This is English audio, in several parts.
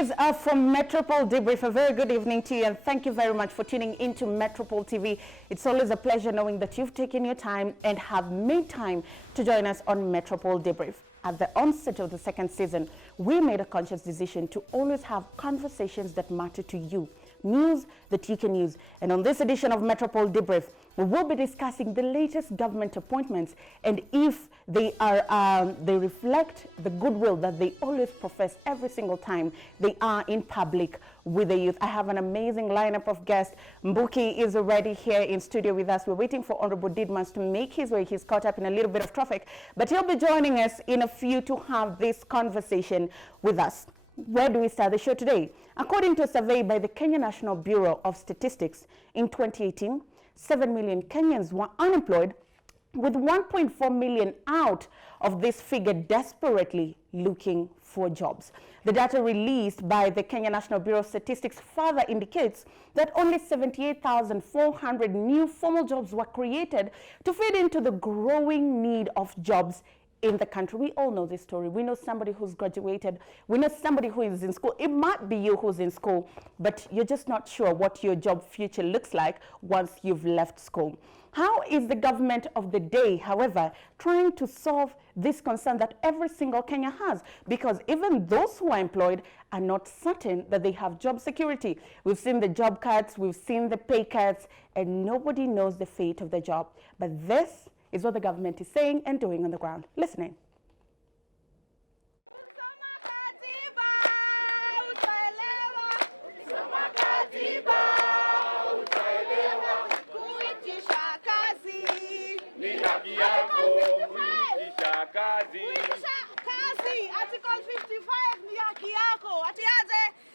is from Metropol Debrief. A very good evening to you, and thank you very much for tuning into Metropol TV. It's always a pleasure knowing that you've taken your time and have made time to join us on Metropol Debrief. At the onset of the second season, we made a conscious decision to always have conversations that matter to you, news that you can use. And on this edition of Metropol Debrief, we will be discussing the latest government appointments and if they reflect the goodwill that they always profess every single time they are in public with the youth. I have an amazing lineup of guests. Mbuki is already here in studio with us. We're waiting for Honorable Didmans to make his way. He's caught up in a little bit of traffic, but he'll be joining us in a few to have this conversation with us. Where do we start the show today? According to a survey by the Kenya National Bureau of Statistics, in 2018, 7 million Kenyans were unemployed, with 1.4 million out of this figure desperately looking for jobs. The data released by the Kenya National Bureau of Statistics further indicates that only 78,400 new formal jobs were created to feed into the growing need of jobs in the country. We all know this story. We know somebody who's graduated. We know somebody who is in school. It might be you who's in school, but you're just not sure what your job future looks like once you've left school. How is the government of the day, however, trying to solve this concern that every single Kenya has? Because even those who are employed are not certain that they have job security. We've seen the job cuts, we've seen the pay cuts, and nobody knows the fate of the job. But this is what the government is saying and doing on the ground. Listening.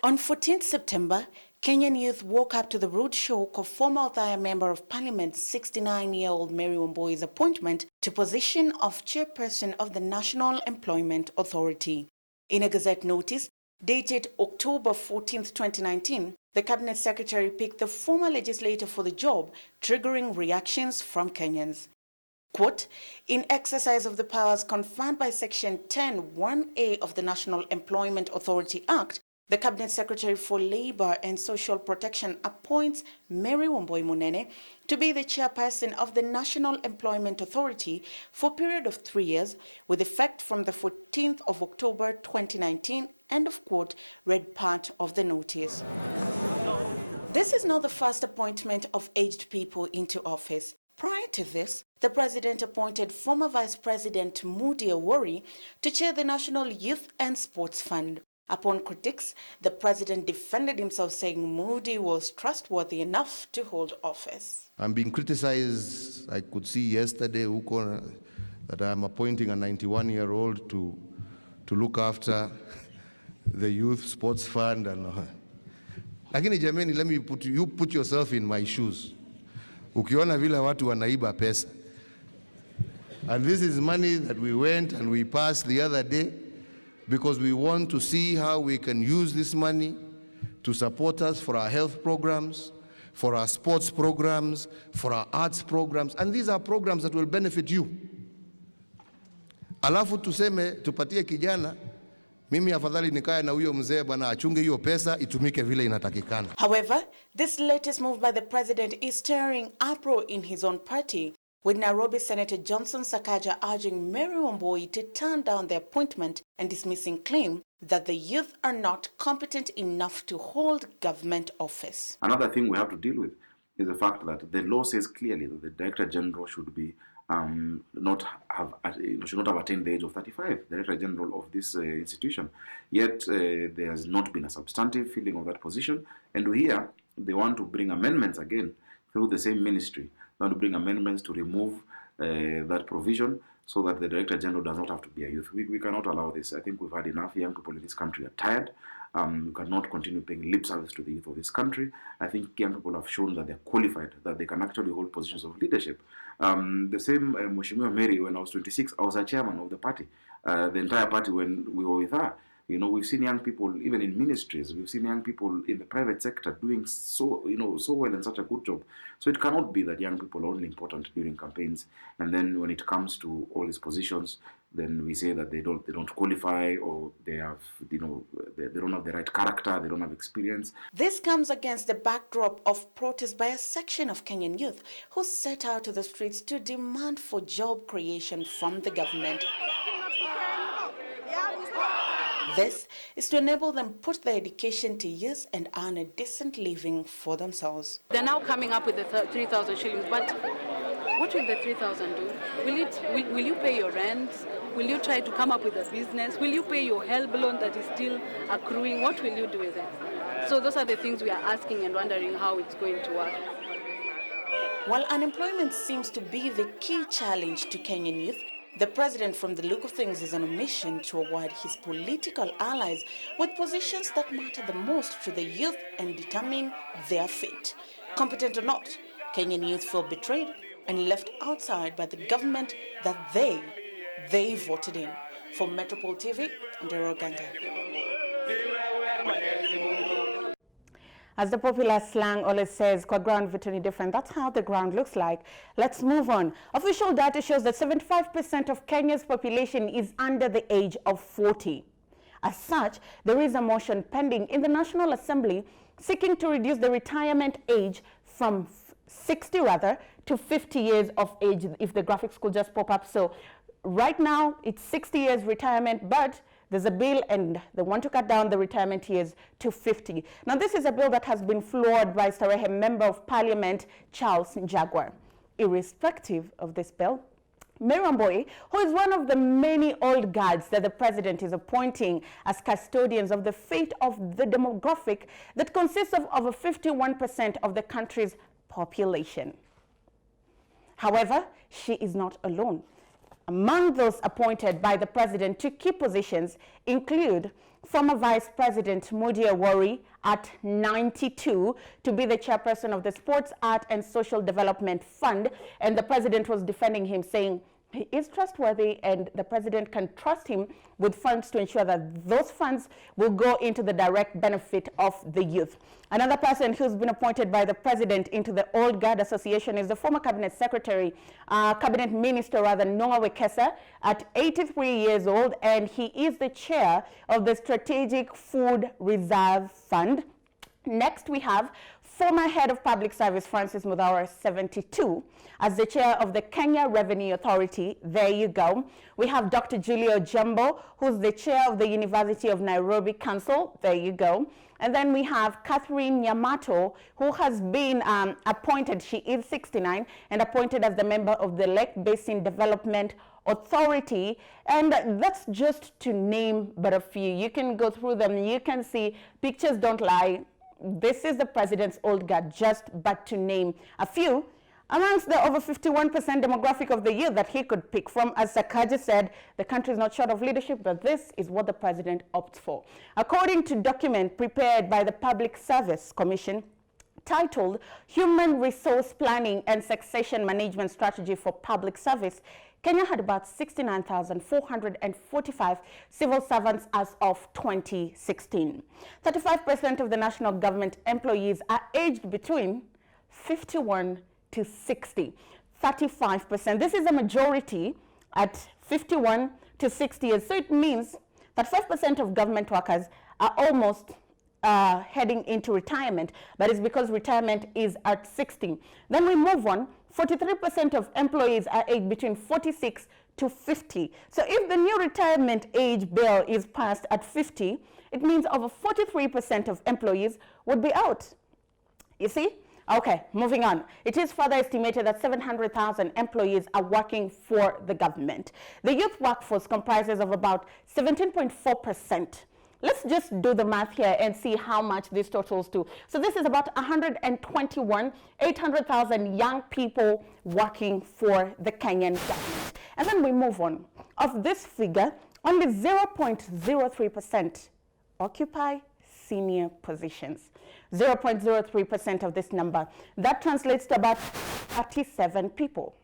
On 14th September, Kenyan youth woke up to the rude shock of former Othaya Member of Parliament 69-year-old Mary Wamboi's appointment to position of chairperson of the National Employment Authority. In a Gazette notice dated October 14th, 2019, the Cabinet Secretary picked the former legislator for the job, triggering reactions from Kenyans. Quote, in exercise of the powers conferred by Section 10(1)(a) of the National Employment Authority Act, the Cabinet Secretary for Labour and Social Protection appoints Mary Wamboi Munene to be the chairperson of the National Employment Authority for a period of 3 years, with effect from the 14th of October 2019, end of quote, read part of the notice. This is not the first appointment of aged people into office. Prior to this, the President appointed former Vice President Moody Awori to chair the National Youth and Sports Fund. Upon critics, the President defended himself, saying Moody was trustworthy enough to hold office. I'm being criticized. I could see yesterday that I'm appointing a 91-year-old to look after the Youth Sports Fund. Lakini jameni, let me put yourself in my shoes. Ukiona vile watu wanaiba pesa. And this is money that we went and we passed the other day, because we want to see how we can use this money to support us for our health programs, for our sports programs, for our arts programs, and these are programs that will benefit you. Alafu tuseme tupatie kijana, mimi afadhali nikae na huyo mzee bana achunge hiyo pesa itumike vile inatakikana. However, this latest move by the President is stirring uproar in his own party, with Nairobi Senator Johnson Sakaja urging Mary Wamboi to turn down the appointment and dismissing claim that the youth are not competent enough to hold government office. Another thing we have to deal with is the fact that the law says clearly that the Director General should be should not have attained the age of 35, the Director General of this institution. Yet there has not been a substantive filling of that position, and here they want to bring amendments again through the same ministry. They want to bring amendments to remove that provision so that the Director General does not have to be a youth. We cannot allow this. I think we've had enough. Young people in this country are tired. We cannot continue paying lip service to the youth of this country. I think young people have shown that they're qualified, that they can actually hold positions of leadership. The same Mheshimiwa Mary, when I was 26, I was a chairman of the party, the entire party when we were with her. You know, we've seen young people even in ministries. We've seen young people in the private sector doing so well and such a good job. So it cannot be that young people are only important during campaigns, and then when it comes to all these positions, then we say that they don't qualify, or they have, they don't have the right character, they don't have experience. This comes against the backdrop of protest by a section of Kenyan youth who set out to the streets to demand for job creation from the government. This is to enable them put their education to use and earn a decent living for themselves. They're now coming up with the 3,000 shillings, but what will the 3,000 do? Will you pay your rent? Will you try to come up with a business? Will you pay your HELB loan that is still accruing? What will you do with it? So those are the things we are asking and wondering how it's going to work. While unemployment seems to be the key challenge to Kenyan youth, the president, from the look of things, is on a mission to award his political allies with positions that matter the most to the youth and determine their fate. Competent or not, Kenyan youth feel betrayed and left outside by the government that they voted in. For Metropol TV, Ndero Ganga. As the popular slang always says, kwa ground vituni different. That's how the ground looks like. Let's move on. Official data shows that 75% of Kenya's population is under the age of 40. As such, there is a motion pending in the National Assembly seeking to reduce the retirement age from 60 to 50 years of age, if the graphics could just pop up. So right now it's 60 years retirement, but there's a bill and they want to cut down the retirement years to 50. Now this is a bill that has been floored by Starehe Member of Parliament Charles Njagwa. Irrespective of this bill, METROPOL, who is one of the many old guards that the president is appointing as custodians of the fate of the demographic that consists of over 51% of the country's population. However, she is not alone. Among those appointed by the president to key positions include former Vice President Mudi Awori at 92 to be the chairperson of the Sports, Art and Social Development Fund, and the president was defending him, saying he is trustworthy and the president can trust him with funds to ensure that those funds will go into the direct benefit of the youth. Another person who's been appointed by the president into the Old Guard Association is the former cabinet secretary, cabinet minister Noah Wekesa, at 83 years old, and he is the chair of the Strategic Food Reserve Fund. Next, we have former head of public service Francis Mudhaura, 72, as the chair of the Kenya Revenue Authority. There you go. We have Dr. Julio Jumbo, who's the chair of the University of Nairobi Council. There you go. And then we have Catherine Nyamato, who has been appointed, she is 69, and appointed as the member of the Lake Basin Development Authority. And that's just to name but a few. You can go through them. You can see pictures don't lie. This is the president's old guard, just but to name a few. Amongst the over 51% demographic of the youth that he could pick from, as Sakaja said, the country is not short of leadership, but this is what the president opts for. According to document prepared by the Public Service Commission, titled Human Resource Planning and Succession Management Strategy for Public Service, Kenya had about 69,445 civil servants as of 2016. 35% of the national government employees are aged between 51 to 60. 35%. This is a majority at 51 to 60 years. So it means that 5% of government workers are almost heading into retirement, but it's because retirement is at 60. Then we move on. 43% of employees are aged between 46 to 50. So if the new retirement age bill is passed at 50, it means over 43% of employees would be out. You see? Okay, moving on. It is further estimated that 700,000 employees are working for the government. The youth workforce comprises of about 17.4%. Let's just do the math here and see how much this totals to. So this is about 800,000 young people working for the Kenyan government. And then we move on. Of this figure, only 0.03% occupy senior positions. 0.03% of this number. That translates to about 37 people.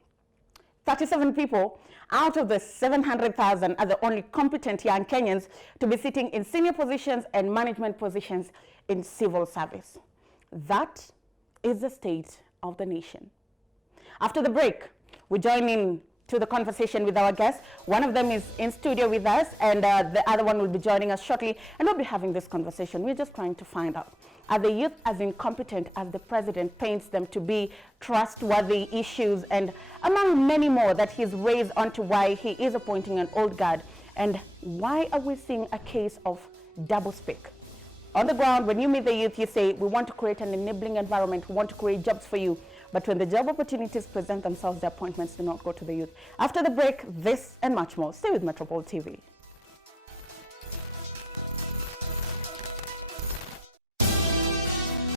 37 people out of the 700,000 are the only competent young Kenyans to be sitting in senior positions and management positions in civil service. That is the state of the nation. After the break, we join in to the conversation with our guests. One of them is in studio with us, and the other one will be joining us shortly, and we'll be having this conversation. We're just trying to find out, are the youth as incompetent as the president paints them to be? Trustworthy issues, and among many more that he's raised onto why he is appointing an old guard, and why are we seeing a case of doublespeak? On the ground, when you meet the youth, you say, we want to create an enabling environment, we want to create jobs for you. But when the job opportunities present themselves, the appointments do not go to the youth. After the break, this and much more. Stay with Metropol TV.